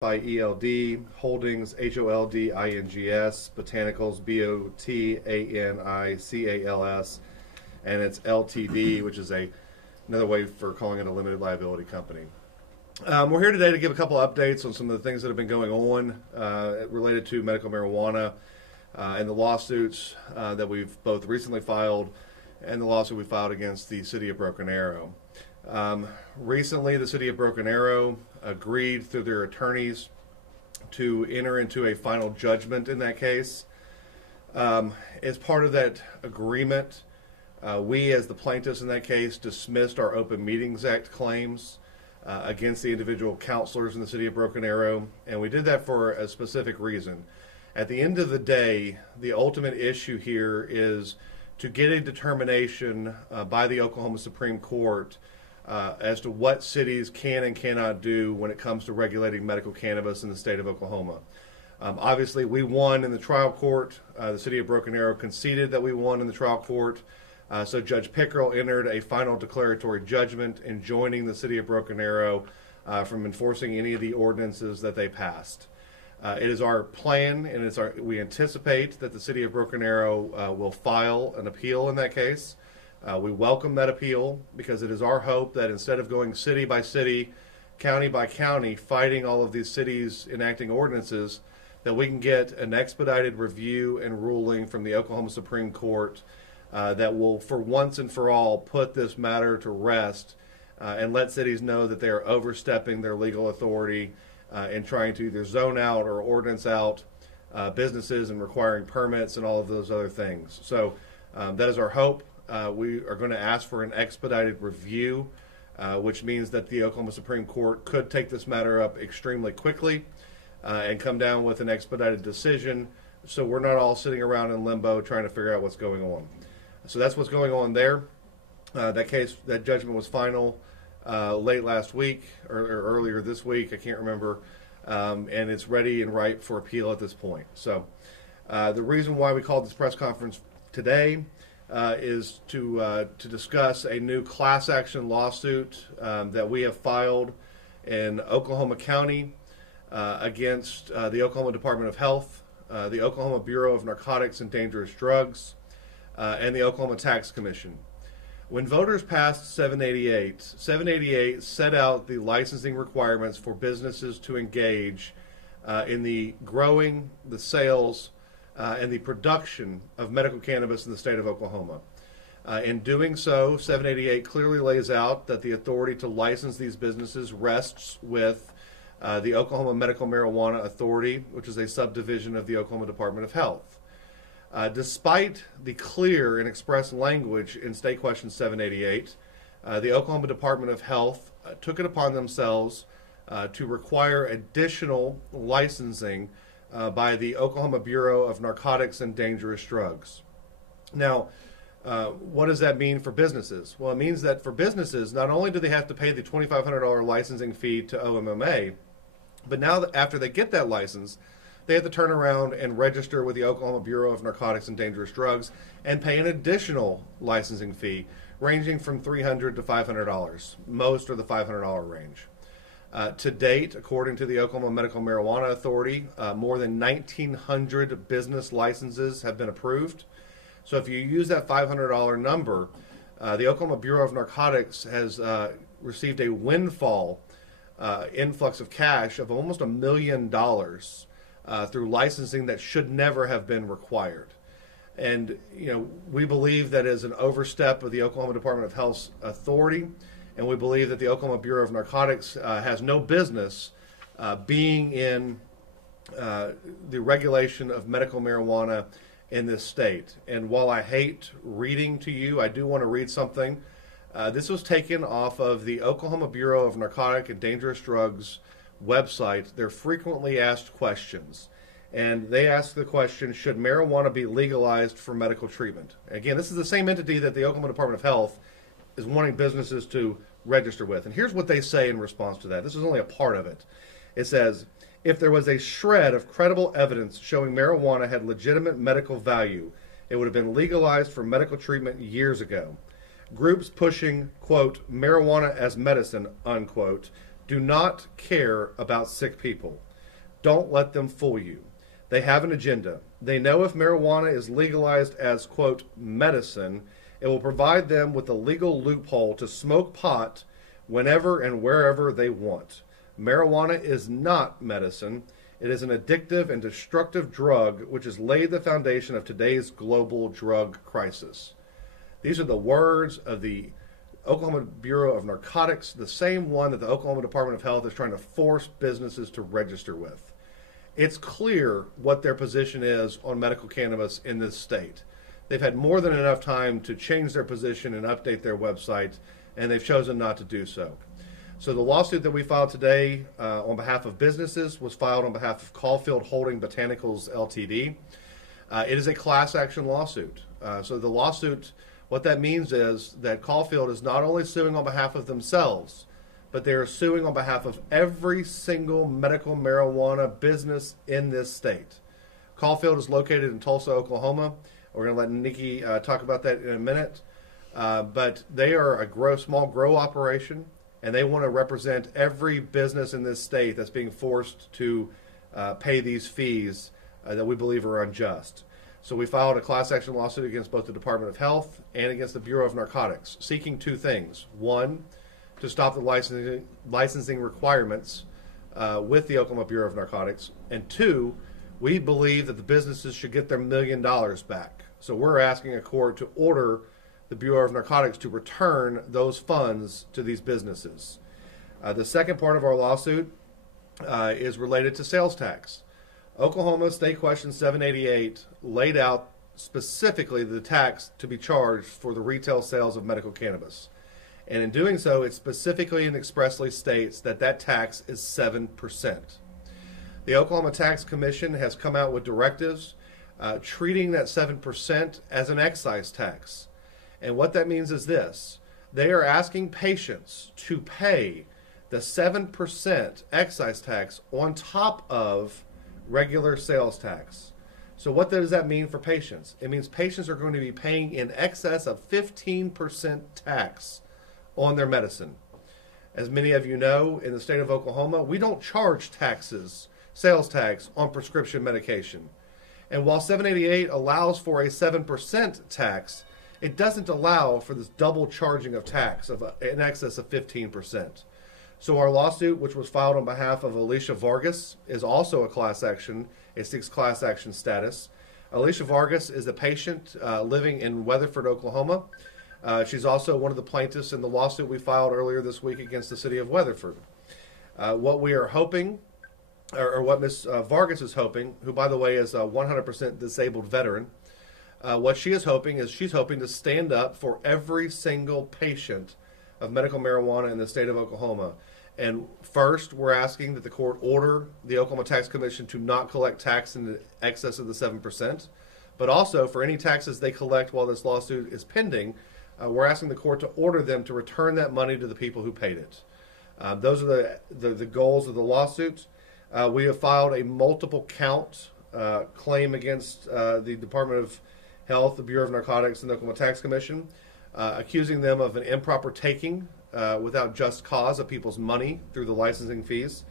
IELD, Holdings, HOLDINGS, Botanicals, BOTANICALS, and it's LTD, which is another way for calling it a limited liability company. We're here today to give a couple updates on some of the things that have been going on related to medical marijuana and the lawsuits that we've both recently filed and the lawsuit we filed against the City of Broken Arrow. Recently, the City of Broken Arrow agreed through their attorneys to enter into a final judgment in that case. As part of that agreement, we as the plaintiffs in that case dismissed our Open Meetings Act claims against the individual counselors in the City of Broken Arrow, and we did that for a specific reason. At the end of the day, the ultimate issue here is to get a determination by the Oklahoma Supreme Court as to what cities can and cannot do when it comes to regulating medical cannabis in the state of Oklahoma. Obviously, we won in the trial court. The City of Broken Arrow conceded that we won in the trial court. So Judge Pickrell entered a final declaratory judgment enjoining the City of Broken Arrow from enforcing any of the ordinances that they passed. It is our plan, and we anticipate that the City of Broken Arrow will file an appeal in that case. We welcome that appeal because it is our hope that instead of going city by city, county by county, fighting all of these cities enacting ordinances, that we can get an expedited review and ruling from the Oklahoma Supreme Court that will, for once and for all, put this matter to rest and let cities know that they are overstepping their legal authority and trying to either zone out or ordinance out businesses and requiring permits and all of those other things. So that is our hope. We are going to ask for an expedited review, which means that the Oklahoma Supreme Court could take this matter up extremely quickly and come down with an expedited decision, so we're not all sitting around in limbo trying to figure out what's going on. So that's what's going on there. That judgment was final late last week or earlier this week, I can't remember, and it's ready and ripe for appeal at this point. So the reason why we called this press conference today is to discuss a new class action lawsuit that we have filed in Oklahoma County against the Oklahoma Department of Health, the Oklahoma Bureau of Narcotics and Dangerous Drugs, and the Oklahoma Tax Commission. When voters passed 788 set out the licensing requirements for businesses to engage in the growing, the sales, and the production of medical cannabis in the state of Oklahoma. In doing so, 788 clearly lays out that the authority to license these businesses rests with the Oklahoma Medical Marijuana Authority, which is a subdivision of the Oklahoma Department of Health. Despite the clear and express language in State Question 788, the Oklahoma Department of Health took it upon themselves to require additional licensing by the Oklahoma Bureau of Narcotics and Dangerous Drugs. Now, what does that mean for businesses? Well, it means that for businesses, not only do they have to pay the $2,500 licensing fee to OMMA, but now after they get that license, they have to turn around and register with the Oklahoma Bureau of Narcotics and Dangerous Drugs and pay an additional licensing fee ranging from $300 to $500. Most are the $500 range. To date, according to the Oklahoma Medical Marijuana Authority, more than 1,900 business licenses have been approved. So if you use that $500 number, the Oklahoma Bureau of Narcotics has received a windfall influx of cash of almost $1 million through licensing that should never have been required. And we believe that is an overstep of the Oklahoma Department of Health's authority, and we believe that the Oklahoma Bureau of Narcotics has no business being in the regulation of medical marijuana in this state. And while I hate reading to you, I do want to read something. This was taken off of the Oklahoma Bureau of Narcotic and Dangerous Drugs website, their frequently asked questions. And they ask the question, should marijuana be legalized for medical treatment? Again, this is the same entity that the Oklahoma Department of Health is wanting businesses to register with. And here's what they say in response to that. This is only a part of it. It says, if there was a shred of credible evidence showing marijuana had legitimate medical value, it would have been legalized for medical treatment years ago. Groups pushing, quote, marijuana as medicine, unquote, do not care about sick people. Don't let them fool you. They have an agenda. They know if marijuana is legalized as, quote, medicine, it will provide them with a legal loophole to smoke pot whenever and wherever they want. Marijuana is not medicine. It is an addictive and destructive drug which has laid the foundation of today's global drug crisis. These are the words of the Oklahoma Bureau of Narcotics, the same one that the Oklahoma Department of Health is trying to force businesses to register with. It's clear what their position is on medical cannabis in this state. They've had more than enough time to change their position and update their website, and they've chosen not to do so. So the lawsuit that we filed today on behalf of businesses was filed on behalf of Caulfield Holding Botanicals Ltd. It is a class action lawsuit. So the lawsuit, what that means is that Caulfield is not only suing on behalf of themselves, but they are suing on behalf of every single medical marijuana business in this state. Caulfield is located in Tulsa, Oklahoma. We're going to let Nikki talk about that in a minute. But they are a small grow operation, and they want to represent every business in this state that's being forced to pay these fees that we believe are unjust. So we filed a class action lawsuit against both the Department of Health and against the Bureau of Narcotics, seeking two things. One, to stop the licensing requirements with the Oklahoma Bureau of Narcotics. And two, we believe that the businesses should get their $1 million back. So we're asking a court to order the Bureau of Narcotics to return those funds to these businesses. The second part of our lawsuit is related to sales tax. Oklahoma State Question 788 laid out specifically the tax to be charged for the retail sales of medical cannabis. And in doing so, it specifically and expressly states that that tax is 7%. The Oklahoma Tax Commission has come out with directives treating that 7% as an excise tax. And what that means is this. They are asking patients to pay the 7% excise tax on top of regular sales tax. So what does that mean for patients? It means patients are going to be paying in excess of 15% tax on their medicine. As many of you know, in the state of Oklahoma, we don't charge taxes, sales tax, on prescription medication. And while 788 allows for a 7% tax, it doesn't allow for this double charging of tax of in excess of 15%. So our lawsuit, which was filed on behalf of Alicia Vargas, is also a class action. It seeks class action status. Alicia Vargas is a patient living in Weatherford, Oklahoma. She's also one of the plaintiffs in the lawsuit we filed earlier this week against the city of Weatherford. What we are hoping, or what Ms. Vargas is hoping, who by the way is a 100% disabled veteran, what she is hoping is she's hoping to stand up for every single patient of medical marijuana in the state of Oklahoma. And first, we're asking that the court order the Oklahoma Tax Commission to not collect tax in excess of the 7%, but also for any taxes they collect while this lawsuit is pending, we're asking the court to order them to return that money to the people who paid it. Those are the goals of the lawsuit. We have filed a multiple count claim against the Department of Health, the Bureau of Narcotics, and the Oklahoma Tax Commission, accusing them of an improper taking without just cause of people's money through the licensing fees,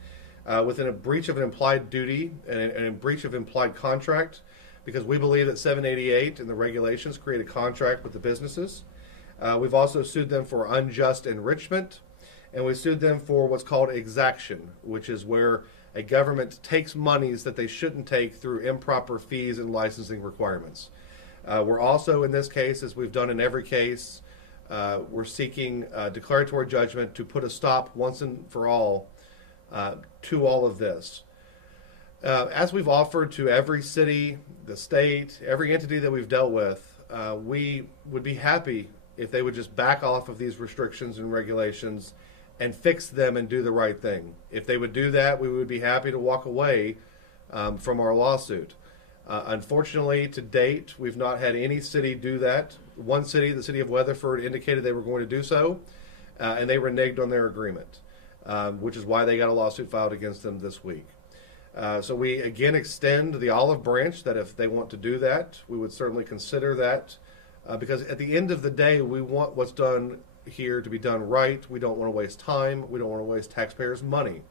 within a breach of an implied duty and a breach of implied contract, because we believe that 788 and the regulations create a contract with the businesses. We've also sued them for unjust enrichment, and we sued them for what's called exaction, which is where a government takes monies that they shouldn't take through improper fees and licensing requirements. We're also, in this case, as we've done in every case, we're seeking declaratory judgment to put a stop once and for all to all of this. As we've offered to every city, the state, every entity that we've dealt with, we would be happy if they would just back off of these restrictions and regulations and fix them and do the right thing. If they would do that, we would be happy to walk away from our lawsuit. Unfortunately, to date, we've not had any city do that. One city, the city of Weatherford, indicated they were going to do so, and they reneged on their agreement, which is why they got a lawsuit filed against them this week. So we again extend the olive branch that if they want to do that, we would certainly consider that, because at the end of the day, we want what's done here to be done right. We don't want to waste time. We don't want to waste taxpayers' money.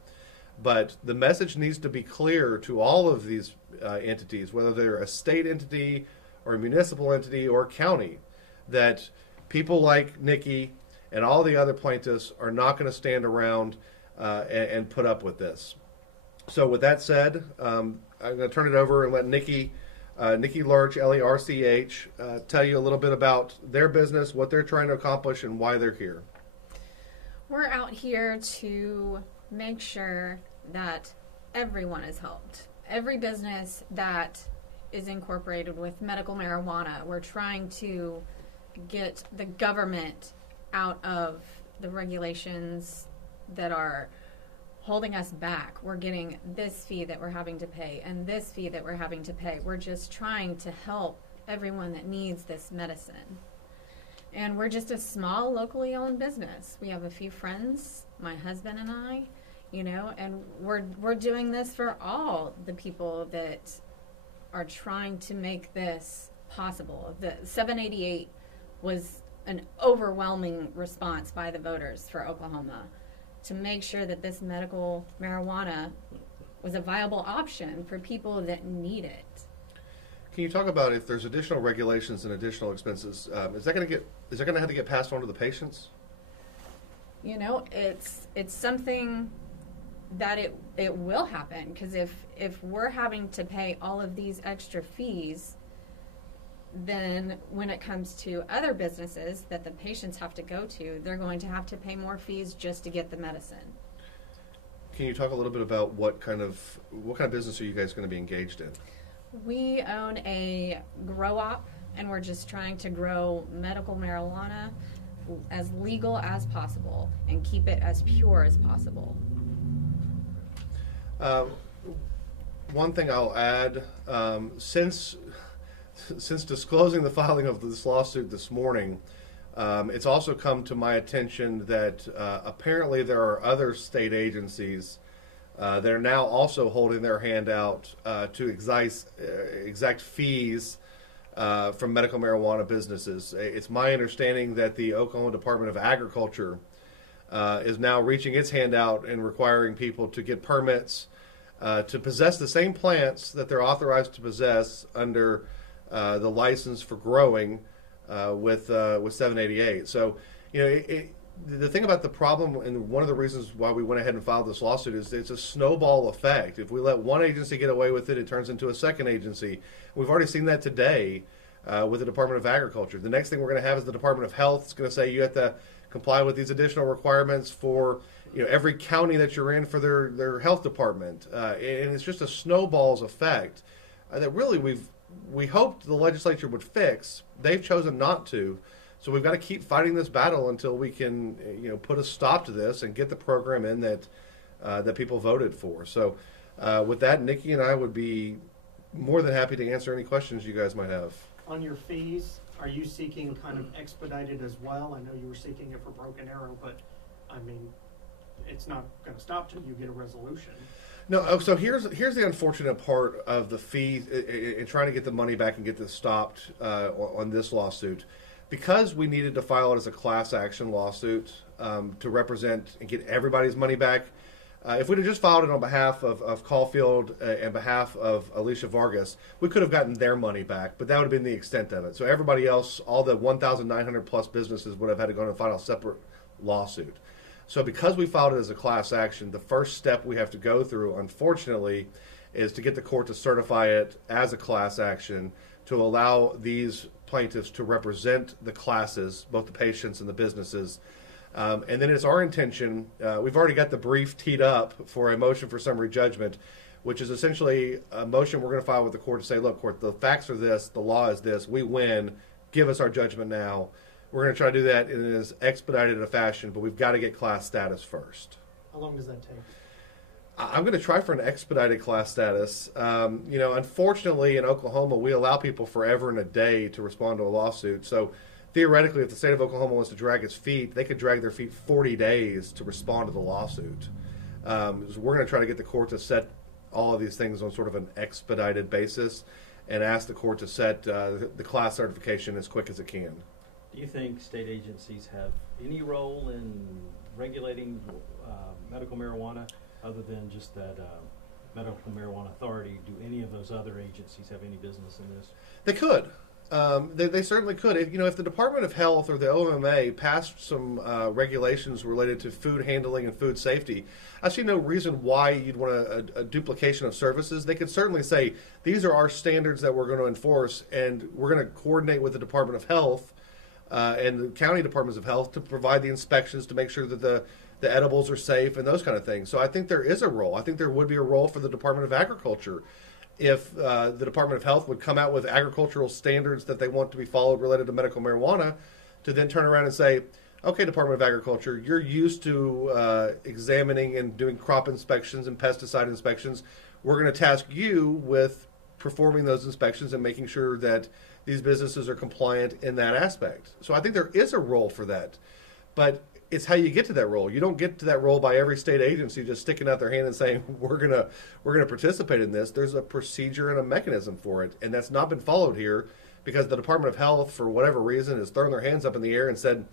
But the message needs to be clear to all of these entities, whether they're a state entity or a municipal entity or county, that people like Nikki and all the other plaintiffs are not going to stand around and put up with this. So with that said, I'm going to turn it over and let Nikki Lurch, Lerch, tell you a little bit about their business, what they're trying to accomplish, and why they're here. We're out here to make sure that everyone is helped. Every business that is incorporated with medical marijuana, we're trying to get the government out of the regulations that are holding us back. We're getting this fee that we're having to pay and this fee that we're having to pay. We're just trying to help everyone that needs this medicine. And we're just a small, locally owned business. We have a few friends, my husband and I, and we're doing this for all the people that are trying to make this possible. The 788 was an overwhelming response by the voters for Oklahoma to make sure that this medical marijuana was a viable option for people that need it. Can you talk about if there's additional regulations and additional expenses? Is that going to have to get passed on to the patients? It's something that it will happen, because if we're having to pay all of these extra fees, then when it comes to other businesses that the patients have to go to, they're going to have to pay more fees just to get the medicine. Can you talk a little bit about what kind of business are you guys going to be engaged in? We own a grow op, and we're just trying to grow medical marijuana as legal as possible and keep it as pure as possible. One thing I'll add, since disclosing the filing of this lawsuit this morning, it's also come to my attention that apparently there are other state agencies that are now also holding their hand out to exact fees from medical marijuana businesses. It's my understanding that the Oklahoma Department of Agriculture is now reaching its hand out and requiring people to get permits to possess the same plants that they're authorized to possess under the license for growing with 788. So, the thing about the problem, and one of the reasons why we went ahead and filed this lawsuit, is it's a snowball effect. If we let one agency get away with it, it turns into a second agency. We've already seen that today with the Department of Agriculture. The next thing we're going to have is the Department of Health. It's going to say you have to comply with these additional requirements for every county that you're in for their health department, and it's just a snowball's effect that really we hoped the legislature would fix. They've chosen not to. So we've got to keep fighting this battle until we can, put a stop to this and get the program in that people voted for. So with that, Nikki and I would be more than happy to answer any questions you guys might have. On your fees, are you seeking kind of expedited as well? I know you were seeking it for Broken Arrow, but I mean, it's not going to stop till you get a resolution. No, so here's the unfortunate part of the fee in trying to get the money back and get this stopped on this lawsuit. Because we needed to file it as a class action lawsuit to represent and get everybody's money back, if we'd have just filed it on behalf of Caulfield and behalf of Alicia Vargas, we could have gotten their money back, but that would have been the extent of it. So everybody else, all the 1,900 plus businesses would have had to go and file a separate lawsuit. So because we filed it as a class action, the first step we have to go through, unfortunately, is to get the court to certify it as a class action to allow these plaintiffs to represent the classes, both the patients and the businesses. And then it's our intention, we've already got the brief teed up for a motion for summary judgment, which is essentially a motion we're going to file with the court to say, look, court, the facts are this, the law is this, we win, give us our judgment now. We're going to try to do that in as expedited a fashion, but we've got to get class status first. How long does that take? I'm going to try for an expedited class status. Unfortunately, in Oklahoma, we allow people forever and a day to respond to a lawsuit. So theoretically, if the state of Oklahoma wants to drag its feet, they could drag their feet 40 days to respond to the lawsuit. So we're going to try to get the court to set all of these things on sort of an expedited basis and ask the court to set the class certification as quick as it can. Do you think state agencies have any role in regulating medical marijuana? other than just that medical marijuana authority? Do any of those other agencies have any business in this? They could. They certainly could. If the Department of Health or the OMA passed some regulations related to food handling and food safety, I see no reason why you'd want a duplication of services. They could certainly say, these are our standards that we're going to enforce, and we're going to coordinate with the Department of Health and the county departments of health to provide the inspections to make sure that the edibles are safe and those kind of things. So I think there is a role. I think there would be a role for the Department of Agriculture if the Department of Health would come out with agricultural standards that they want to be followed related to medical marijuana, to then turn around and say, okay, Department of Agriculture, you're used to examining and doing crop inspections and pesticide inspections. We're going to task you with performing those inspections and making sure that these businesses are compliant in that aspect. So I think there is a role for that. But it's how you get to that role. You don't get to that role by every state agency just sticking out their hand and saying we're gonna participate in this. There's a procedure and a mechanism for it, and that's not been followed here because the Department of Health, for whatever reason, has thrown their hands up in the air and said,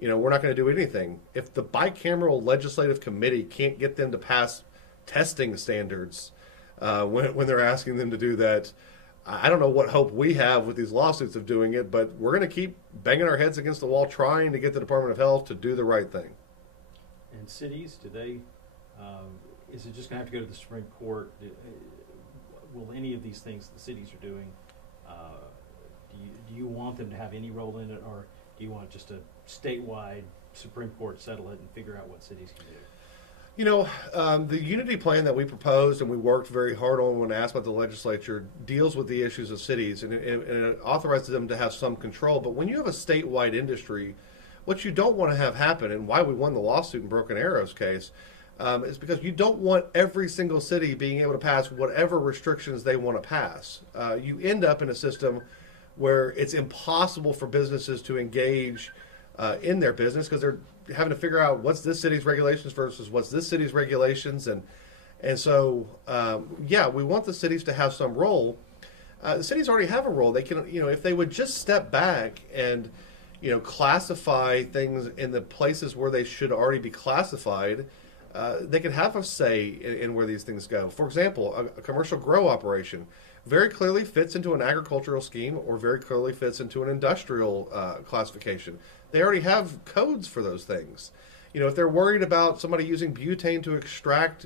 we're not going to do anything. If the bicameral legislative committee can't get them to pass testing standards when they're asking them to do that, I don't know what hope we have with these lawsuits of doing it, but we're going to keep banging our heads against the wall trying to get the Department of Health to do the right thing. And cities, do they, is it just going to have to go to the Supreme Court? Will any of these things the cities are doing, do you want them to have any role in it, or do you want just a statewide Supreme Court settle it and figure out what cities can do? The unity plan that we proposed and we worked very hard on when asked by the legislature deals with the issues of cities, and it authorizes them to have some control. But when you have a statewide industry, what you don't want to have happen, and why we won the lawsuit in Broken Arrow's case, is because you don't want every single city being able to pass whatever restrictions they want to pass. You end up in a system where it's impossible for businesses to engage in their business because they're having to figure out what's this city's regulations versus what's this city's regulations, and so we want the cities to have some role. The cities already have a role. They can, if they would just step back and classify things in the places where they should already be classified, they could have a say in where these things go. For example, a commercial grow operation very clearly fits into an agricultural scheme or very clearly fits into an industrial classification. They already have codes for those things. If they're worried about somebody using butane to extract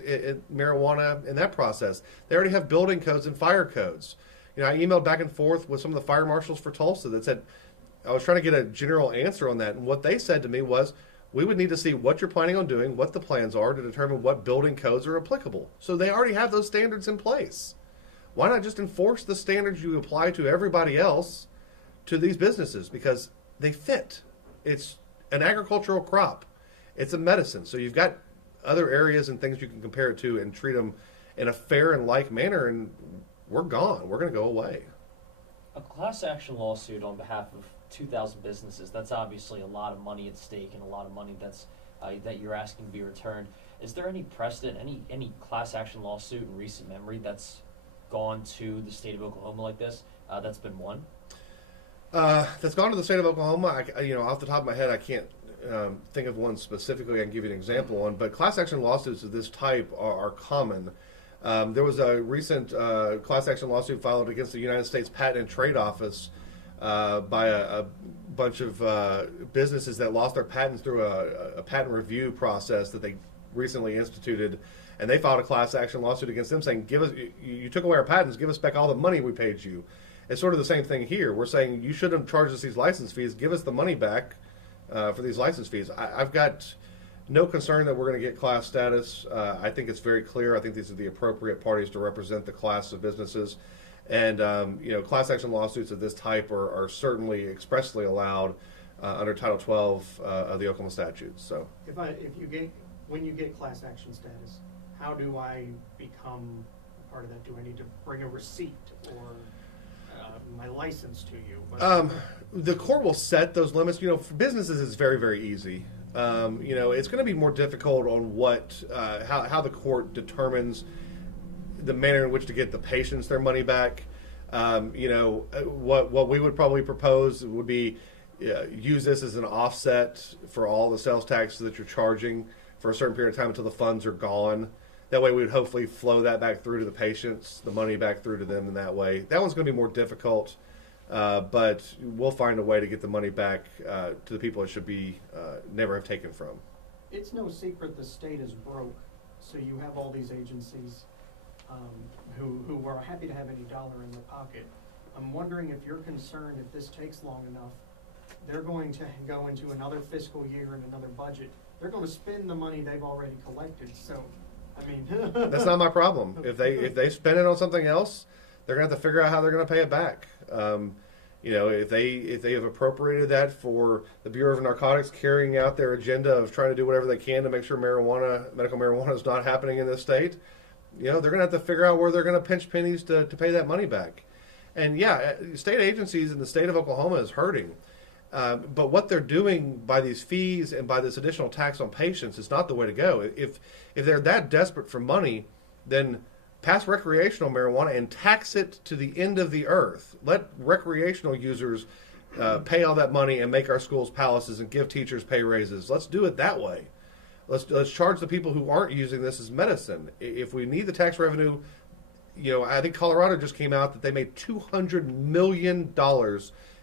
marijuana in that process, they already have building codes and fire codes. I emailed back and forth with some of the fire marshals for Tulsa that said, I was trying to get a general answer on that, and what they said to me was, we would need to see what you're planning on doing, what the plans are, to determine what building codes are applicable. So they already have those standards in place. Why not just enforce the standards you apply to everybody else to these businesses? Because they fit. It's an agricultural crop. It's a medicine. So you've got other areas and things you can compare it to and treat them in a fair and like manner, and we're gone. We're going to go away. A class action lawsuit on behalf of 2,000 businesses, that's obviously a lot of money at stake and a lot of money that's that you're asking to be returned. Is there any precedent, any class action lawsuit in recent memory that's gone to the state of Oklahoma like this, that's been won? That's gone to the state of Oklahoma. Off the top of my head, I can't think of one specifically I can give you an example on, but class action lawsuits of this type are common. There was a recent class action lawsuit filed against the United States Patent and Trade Office by a bunch of businesses that lost their patents through a patent review process that they recently instituted, and they filed a class action lawsuit against them saying, you took away our patents, give us back all the money we paid you. It's sort of the same thing here. We're saying you shouldn't have charged us these license fees, give us the money back for these license fees. I've got no concern that we're going to get class status. I think it's very clear. I think these are the appropriate parties to represent the class of businesses. And, class action lawsuits of this type are certainly expressly allowed under Title 12 of the Oklahoma statutes. So, when you get class action status, how do I become a part of that? Do I need to bring a receipt or my license to you? The court will set those limits. For businesses, it's very, very easy. It's going to be more difficult on how the court determines the manner in which to get the patients their money back. What we would probably propose would be use this as an offset for all the sales taxes that you're charging for a certain period of time until the funds are gone. That way we would hopefully flow that back through to the patients, the money back through to them in that way. That one's going to be more difficult, but we'll find a way to get the money back to the people it should be never have taken from. It's no secret the state is broke, so you have all these agencies who are happy to have any dollar in their pocket. I'm wondering if you're concerned if this takes long enough, they're going to go into another fiscal year and another budget. They're going to spend the money they've already collected. So, I mean, that's not my problem. If they spend it on something else, they're going to have to figure out how they're going to pay it back. If they have appropriated that for the Bureau of Narcotics carrying out their agenda of trying to do whatever they can to make sure medical marijuana is not happening in this state, they're going to have to figure out where they're going to pinch pennies to pay that money back. And yeah, state agencies in the state of Oklahoma is hurting. But what they're doing by these fees and by this additional tax on patients is not the way to go. If they're that desperate for money, then pass recreational marijuana and tax it to the end of the earth. Let recreational users pay all that money and make our schools palaces and give teachers pay raises. Let's do it that way. Let's charge the people who aren't using this as medicine. If we need the tax revenue, I think Colorado just came out that they made $200 million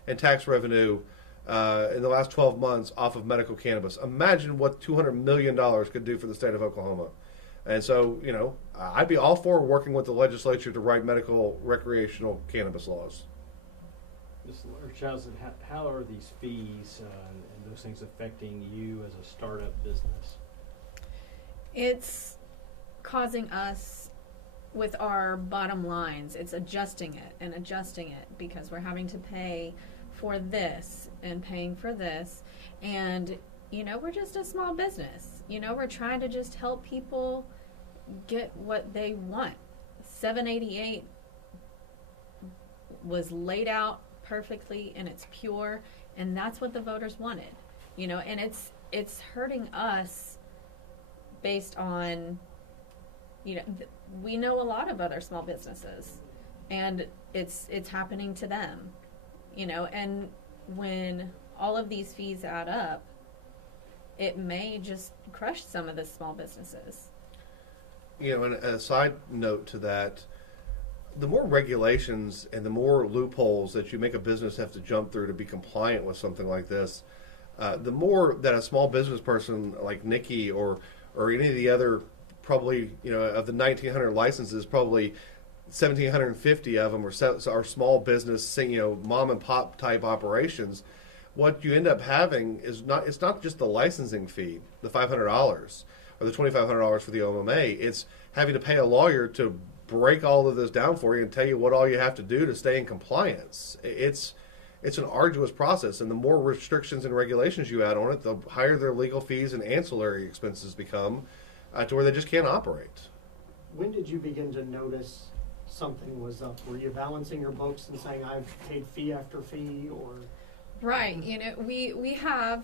in tax revenue in the last 12 months off of medical cannabis. Imagine what $200 million could do for the state of Oklahoma. And so, I'd be all for working with the legislature to write medical recreational cannabis laws. Mr. Childs, how are these fees and those things affecting you as a startup business? It's causing us with our bottom lines. It's adjusting it because we're having to pay for this and paying for this. And, we're just a small business. We're trying to just help people get what they want. 788 was laid out perfectly and it's pure, and that's what the voters wanted. And it's hurting us based on, we know a lot of other small businesses, and it's happening to them, and when all of these fees add up, it may just crush some of the small businesses. And a side note to that, the more regulations and the more loopholes that you make a business have to jump through to be compliant with something like this, the more that a small business person like Nikki or any of the other, probably, of the 1,900 licenses, probably 1,750 of them are small business, mom and pop type operations. What you end up having is it's not just the licensing fee, the $500 or the $2,500 for the OMA. It's having to pay a lawyer to break all of this down for you and tell you what all you have to do to stay in compliance. It's an arduous process, and the more restrictions and regulations you add on it, the higher their legal fees and ancillary expenses become, to where they just can't operate. When did you begin to notice something was up? Were you balancing your books and saying, I've paid fee after fee, or? Right. We have,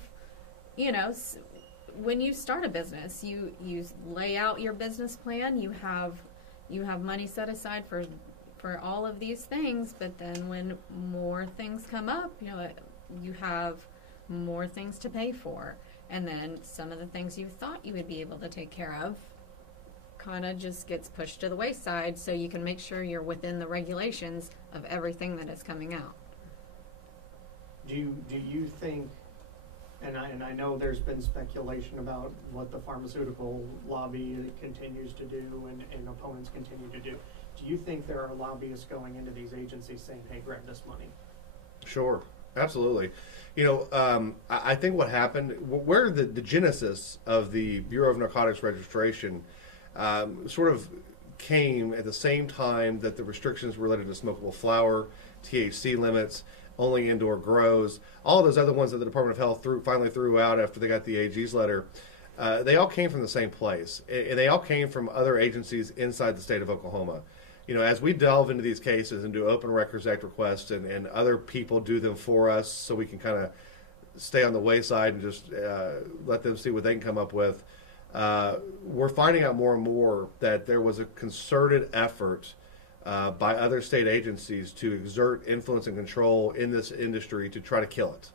when you start a business, you lay out your business plan, you have money set aside for all of these things, but then when more things come up, you have more things to pay for, and then some of the things you thought you would be able to take care of kind of just gets pushed to the wayside, so you can make sure you're within the regulations of everything that is coming out. Do you think, and I know there's been speculation about what the pharmaceutical lobby continues to do and opponents continue to do. Do you think there are lobbyists going into these agencies saying, hey, grab this money? Sure, absolutely. I think what happened, where the genesis of the Bureau of Narcotics registration sort of came at the same time that the restrictions related to smokable flower, THC limits, only indoor grows, all those other ones that the Department of Health finally threw out after they got the AG's letter, they all came from the same place. And they all came from other agencies inside the state of Oklahoma. As we delve into these cases and do Open Records Act requests and other people do them for us so we can kind of stay on the wayside and just let them see what they can come up with, we're finding out more and more that there was a concerted effort by other state agencies to exert influence and control in this industry to try to kill it.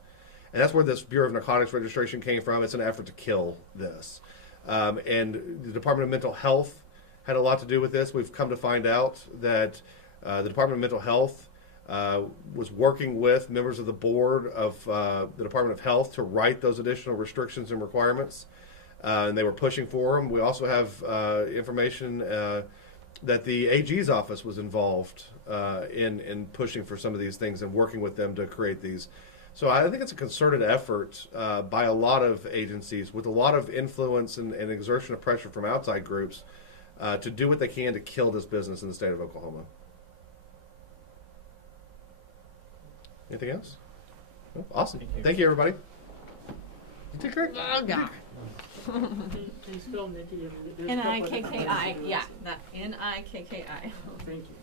And that's where this Bureau of Narcotics registration came from. It's an effort to kill this. And the Department of Mental Health had a lot to do with this. We've come to find out that the Department of Mental Health was working with members of the board of the Department of Health to write those additional restrictions and requirements, and they were pushing for them. We also have information that the AG's office was involved in pushing for some of these things and working with them to create these. So I think it's a concerted effort by a lot of agencies with a lot of influence and exertion of pressure from outside groups to do what they can to kill this business in the state of Oklahoma. Anything else? Oh, awesome. Thank you, everybody. You did great. Oh, God. Can you spell Nikki? Nikki. Yeah, that Nikki. Thank you.